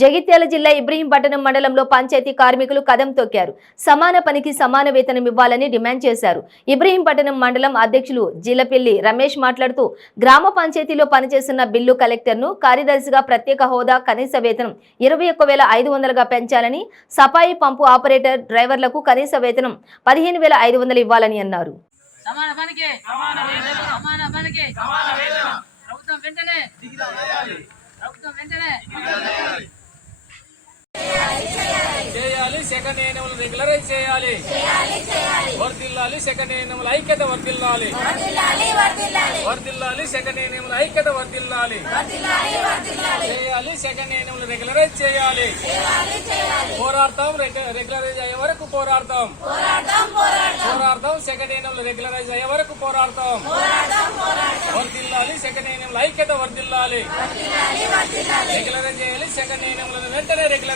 జగిత్యాల జిల్లా ఇబ్రహీంపట్నం మండలంలో పంచాయతీ కార్మికులు కదం తొక్కారు. సమాన పనికి సమాన వేతనం ఇవ్వాలని డిమాండ్ చేశారు. ఇబ్రహీంపట్నం మండలం అధ్యక్షులు జిలపెల్లి రమేష్ మాట్లాడుతూ గ్రామ పంచాయతీలో పనిచేస్తున్న బిల్లు కలెక్టర్ను కార్యదర్శిగా ప్రత్యేక హోదా కనీస వేతనం 21,500గా పెంచాలని, సఫాయి పంపు ఆపరేటర్ డ్రైవర్లకు కనీస వేతనం 15,500 ఇవ్వాలని అన్నారు. సెకండ్ ఏఎన్ఎంలు రెగ్యులరైజ్ చేయాలి. వర్ధిల్లాలి సెకండ్ ఏఎన్ఎంల ఐక్యత వర్ధిల్లాలి. వర్ధిల్లాలి సెకండ్ ఏఎన్ఎంల ఐక్యత వర్ధిల్లాలి. చేయాలి సెకండ్ ఏఎన్ఎంలు రెగ్యులరైజ్ చేయాలి. పోరాడతాం, రెగ్యులరైజ్ అయ్యే వరకు పోరాడతాం. పోరాడతాం సెకండ్ ఏఎన్ఎంలు రెగ్యులరైజ్ అయ్యే వరకు పోరాడతాం. వర్ధిల్లాలి సెకండ్ ఏఎన్ఎంల ఐక్యత వర్ధిల్లాలి. రెగ్యులరైజ్ చేయాలి సెకండ్ ఏఎన్ఎంలను వెంటనే రెగ్యులర్